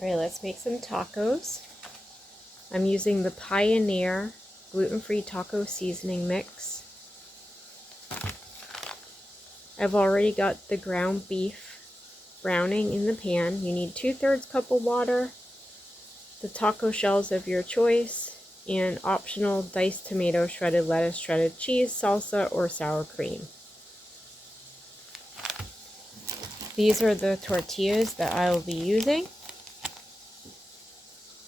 All right, let's make some tacos. I'm using the Pioneer gluten-free taco seasoning mix. I've already got the ground beef browning in the pan. You need 2/3 cup of water, the taco shells of your choice, and optional diced tomato, shredded lettuce, shredded cheese, salsa, or sour cream. These are the tortillas that I will be using.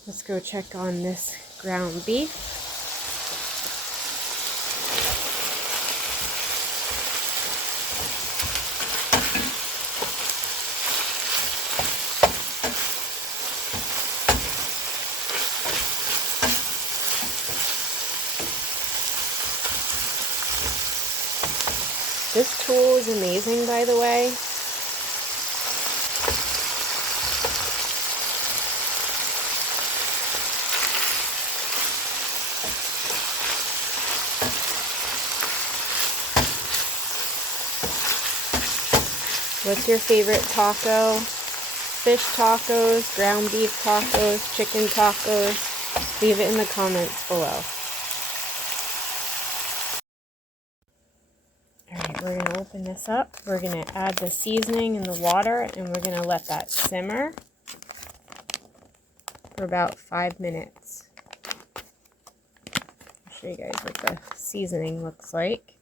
Let's go check on this ground beef. This tool is amazing, by the way. What's your favorite taco? Fish tacos, ground beef tacos, chicken tacos? Leave it in the comments below. Alright, we're going to open this up. We're going to add the seasoning and the water, and we're going to let that simmer for about 5 minutes. I'll show you guys what the seasoning looks like.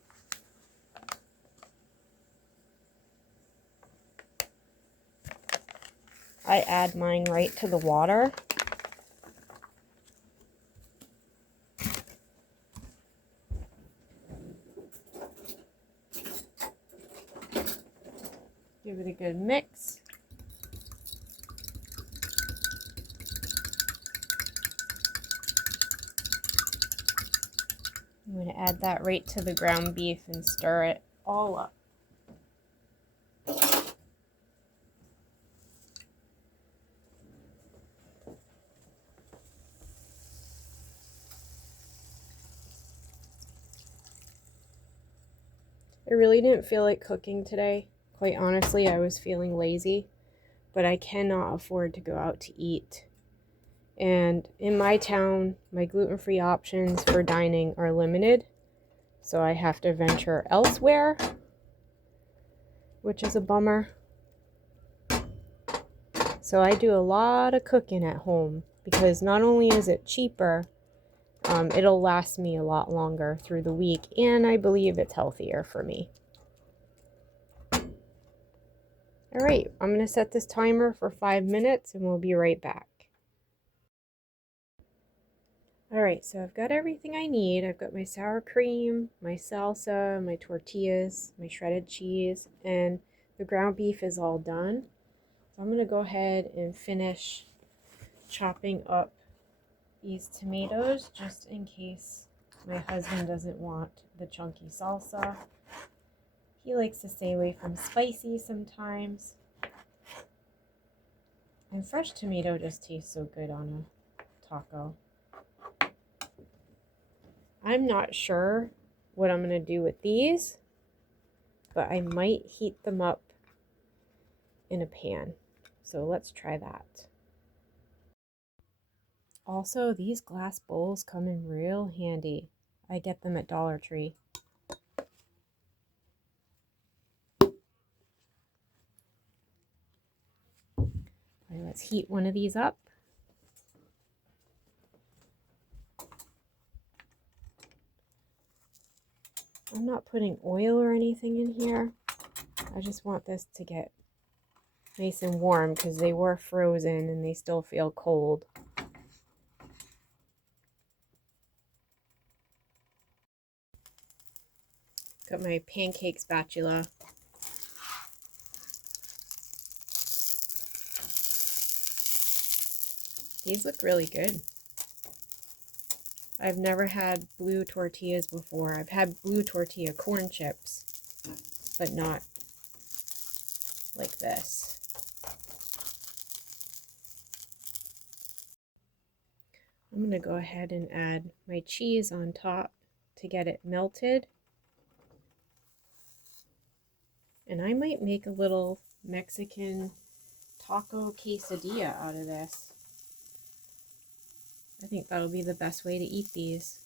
I add mine right to the water. Give it a good mix. I'm going to add that right to the ground beef and stir it all up. I really didn't feel like cooking today. Quite honestly, I was feeling lazy, but I cannot afford to go out to eat. And in my town, my gluten-free options for dining are limited, so I have to venture elsewhere, which is a bummer. So I do a lot of cooking at home because not only is it cheaper, it'll last me a lot longer through the week, and I believe it's healthier for me. Alright, I'm going to set this timer for 5 minutes and we'll be right back. Alright, so I've got everything I need. I've got my sour cream, my salsa, my tortillas, my shredded cheese, and the ground beef is all done. So I'm going to go ahead and finish chopping up these tomatoes just in case my husband doesn't want the chunky salsa. He likes to stay away from spicy sometimes. And fresh tomato just tastes so good on a taco. I'm not sure what I'm going to do with these, but I might heat them up in a pan. So let's try that. Also, these glass bowls come in real handy. I get them at Dollar Tree. All right, let's heat one of these up. I'm not putting oil or anything in here. I just want this to get nice and warm because they were frozen and they still feel cold. Got my pancake spatula. These look really good. I've never had blue tortillas before. I've had blue tortilla corn chips, but not like this. I'm going to go ahead and add my cheese on top to get it melted. And I might make a little Mexican taco quesadilla out of this. I think that'll be the best way to eat these.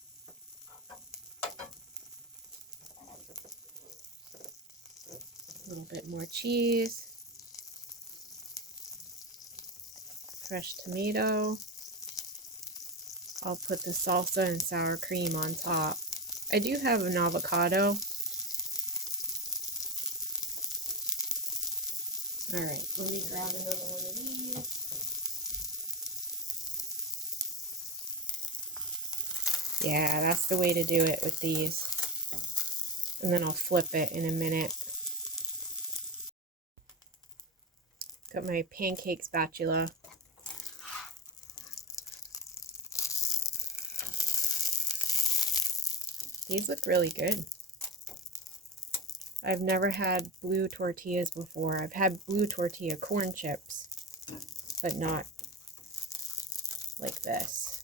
A little bit more cheese, fresh tomato. I'll put the salsa and sour cream on top. I do have an avocado. All right, let me grab another one of these. Yeah, that's the way to do it with these. And then I'll flip it in a minute. Got my pancake spatula. These look really good. I've never had blue tortillas before. I've had blue tortilla corn chips, but not like this.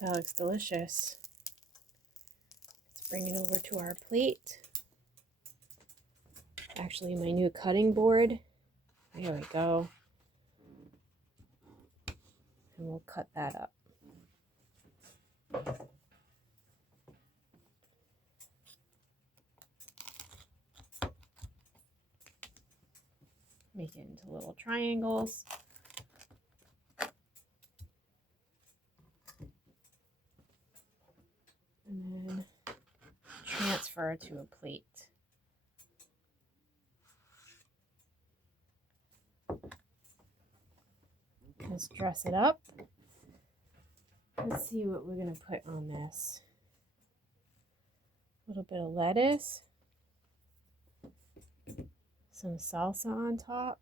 That looks delicious. Let's bring it over to our plate. Actually, my new cutting board. There we go. And we'll cut that up. Make it into little triangles. And then transfer to a plate. Let's dress it up. Let's see what we're going to put on this. A little bit of lettuce. Some salsa on top.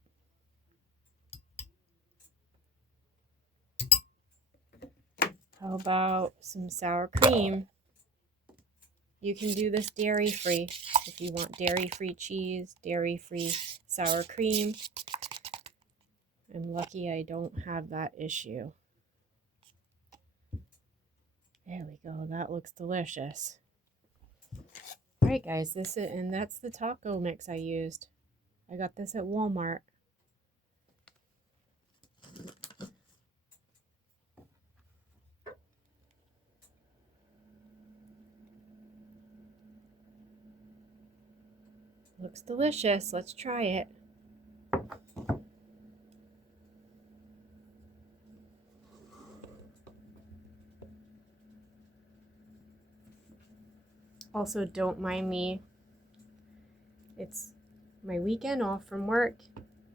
How about some sour cream? You can do this dairy-free if you want dairy-free cheese, dairy-free sour cream. I'm lucky I don't have that issue. There we go. That looks delicious. All right, guys, that's the taco mix I used. I got this at Walmart. Looks delicious. Let's try it. Also, don't mind me. It's my weekend off from work,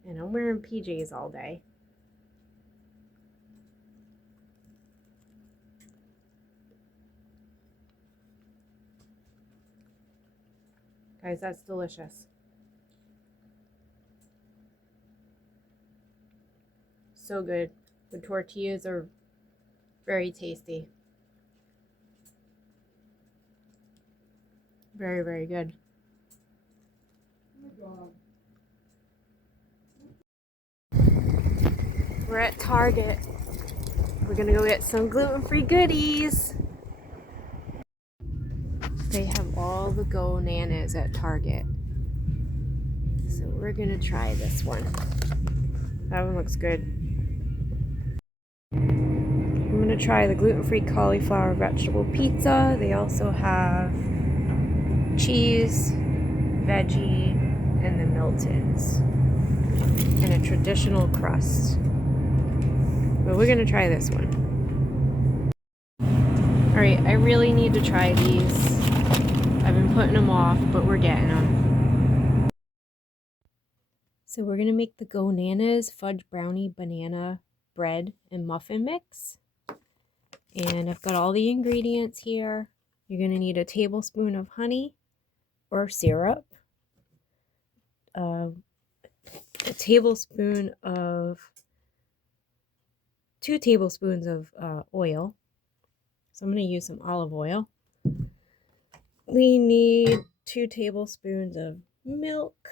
and I'm wearing PJs all day. Guys, that's delicious. So good. The tortillas are very tasty. Very, very good. We're at Target. We're gonna go get some gluten-free goodies. They have all the Go Nannas at Target. So we're gonna try this one. That one looks good. I'm gonna try the gluten-free cauliflower vegetable pizza. They also have cheese, veggie, and the Miltons. And a traditional crust. But we're gonna try this one. Alright, I really need to try these. I've been putting them off, but we're getting them. So we're gonna make the Go Nannas fudge brownie banana bread and muffin mix. And I've got all the ingredients here. You're gonna need a tablespoon of honey or syrup, a tablespoon of 2 tablespoons of oil. So I'm going to use some olive oil. We need 2 tablespoons of milk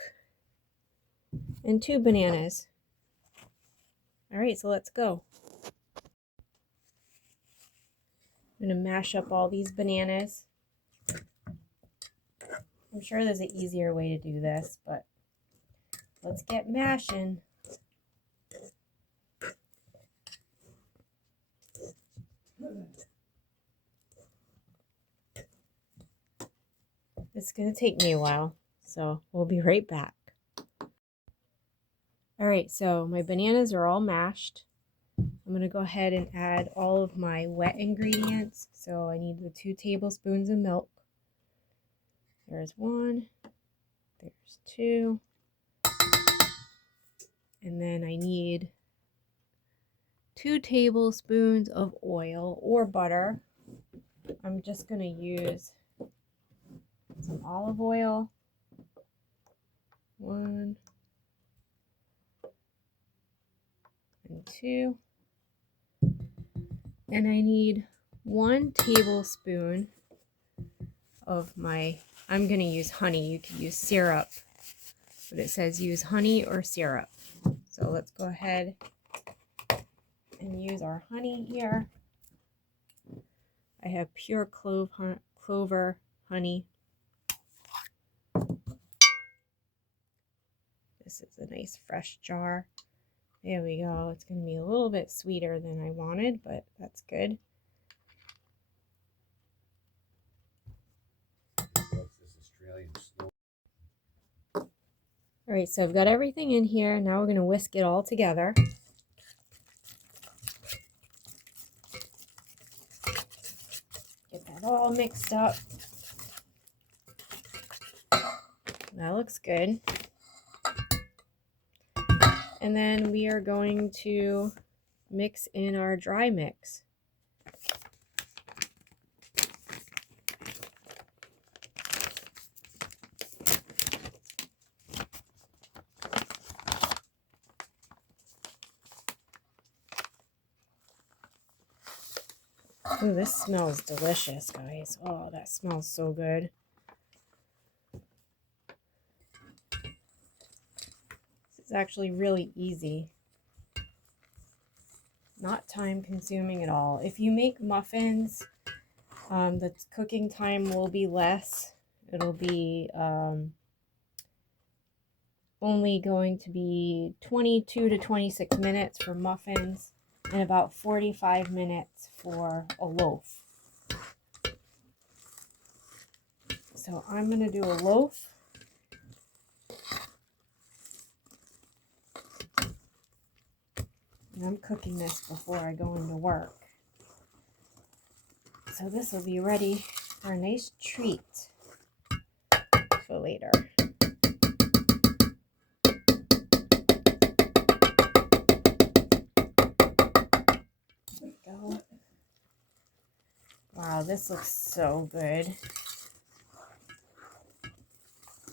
and 2 bananas. All right, so let's go. I'm going to mash up all these bananas. I'm sure there's an easier way to do this, but let's get mashing. It's going to take me a while, so we'll be right back. All right, so my bananas are all mashed. I'm going to go ahead and add all of my wet ingredients. So I need the 2 tablespoons of milk. There's 1, there's 2, and then I need 2 tablespoons of oil or butter. I'm just going to use some olive oil. 1 and 2. And I need 1 tablespoon of my, I'm going to use honey. You could use syrup, but it says use honey or syrup. So let's go ahead and use our honey here. I have pure clover honey. This is a nice fresh jar. There we go. It's going to be a little bit sweeter than I wanted, but that's good. All right, so I've got everything in here. Now we're going to whisk it all together. Get that all mixed up. That looks good. And then we are going to mix in our dry mix. Ooh, this smells delicious, guys. Oh, that smells so good. This is actually really easy. Not time consuming at all. If you make muffins, the cooking time will be less. It'll be only going to be 22 to 26 minutes for muffins and about 45 minutes for a loaf. So I'm going to do a loaf. And I'm cooking this before I go into work. So this will be ready for a nice treat for later. There we go. Wow, this looks so good.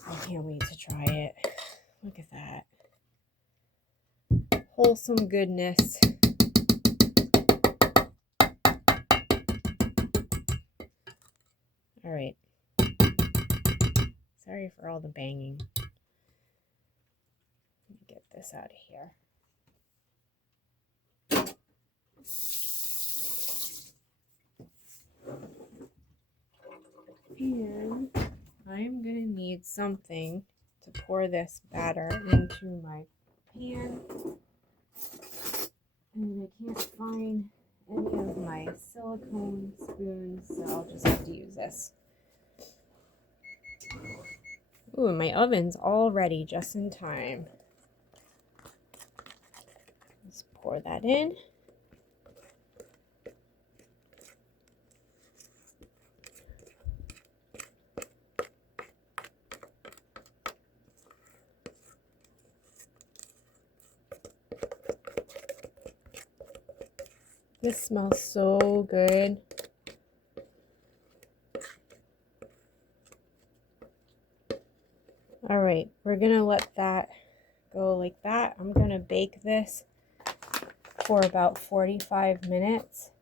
I can't wait to try it. Look at that. Wholesome goodness. All right. Sorry for all the banging. Let me get this out of here. And I'm going to need something to pour this batter into my pan. And I can't find any of my silicone spoons, so I'll just have to use this. Ooh, my oven's all ready just in time. Let's pour that in. This smells so good. All right, we're gonna let that go like that. I'm gonna bake this for about 45 minutes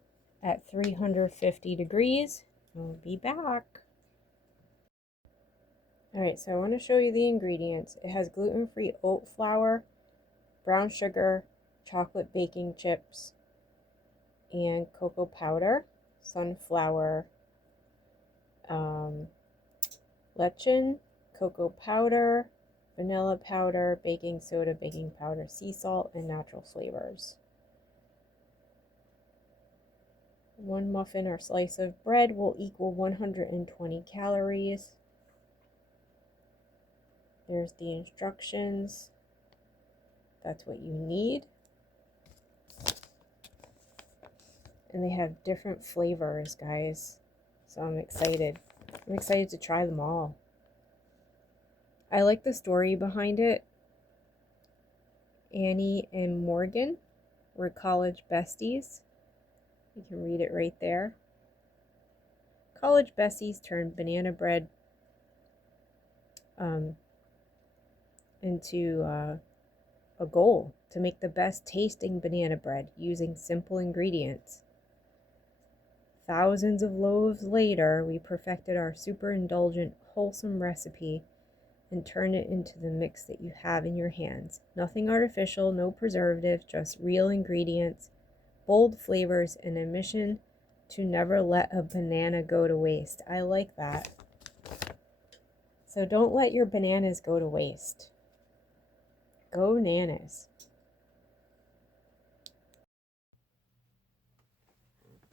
at 350 degrees. We'll be back. All right, so I want to show you the ingredients. It has gluten-free oat flour, brown sugar, chocolate baking chips, and cocoa powder. sunflower lecithin, cocoa powder, vanilla powder, baking soda, baking powder, sea salt, and natural flavors. 1 muffin or slice of bread will equal 120 calories. There's the instructions. That's what you need. And they have different flavors, guys. So I'm excited. I'm excited to try them all. I like the story behind it. Annie and Morgan were college besties. You can read it right there. College besties turned banana bread into a goal to make the best tasting banana bread using simple ingredients. Thousands of loaves later, we perfected our super indulgent, wholesome recipe and turned it into the mix that you have in your hands. Nothing artificial, no preservatives, just real ingredients, bold flavors, and a mission to never let a banana go to waste. I like that. So don't let your bananas go to waste. Go Nannas.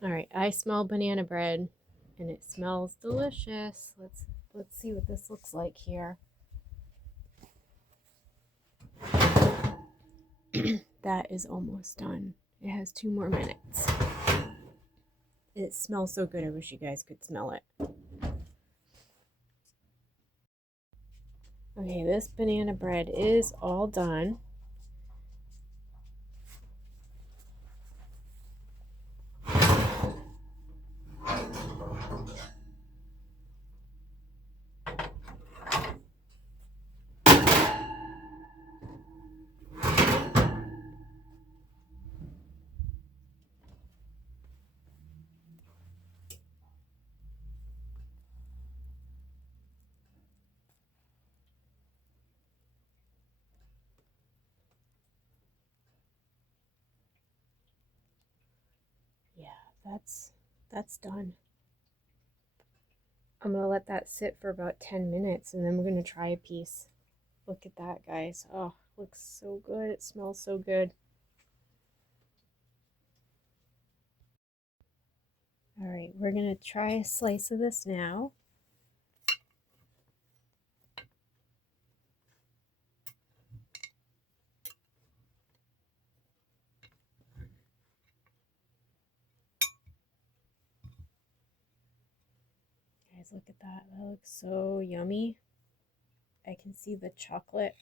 All right, I smell banana bread and it smells delicious. Let's see what this looks like here. That is almost done. It has 2 more minutes. It smells so good. I wish you guys could smell it. Okay, this banana bread is all done. Yeah, that's done. I'm gonna let that sit for about 10 minutes and then we're gonna try a piece. Look at that, guys. Oh, looks so good. It smells so good. All right, we're gonna try a slice of this now. Guys, look at that. That looks so yummy. I can see the chocolate.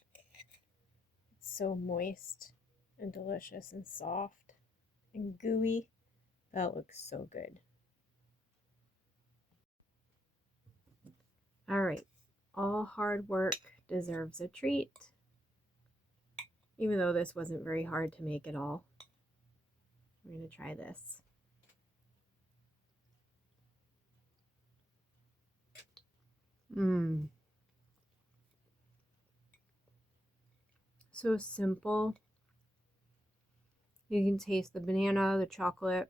It's so moist and delicious and soft and gooey. That looks so good. All right, all hard work deserves a treat. Even though this wasn't very hard to make at all. We're gonna try this. So simple. You can taste the banana, the chocolate.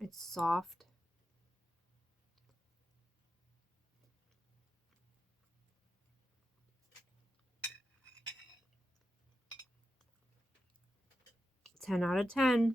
It's soft. Ten out of 10.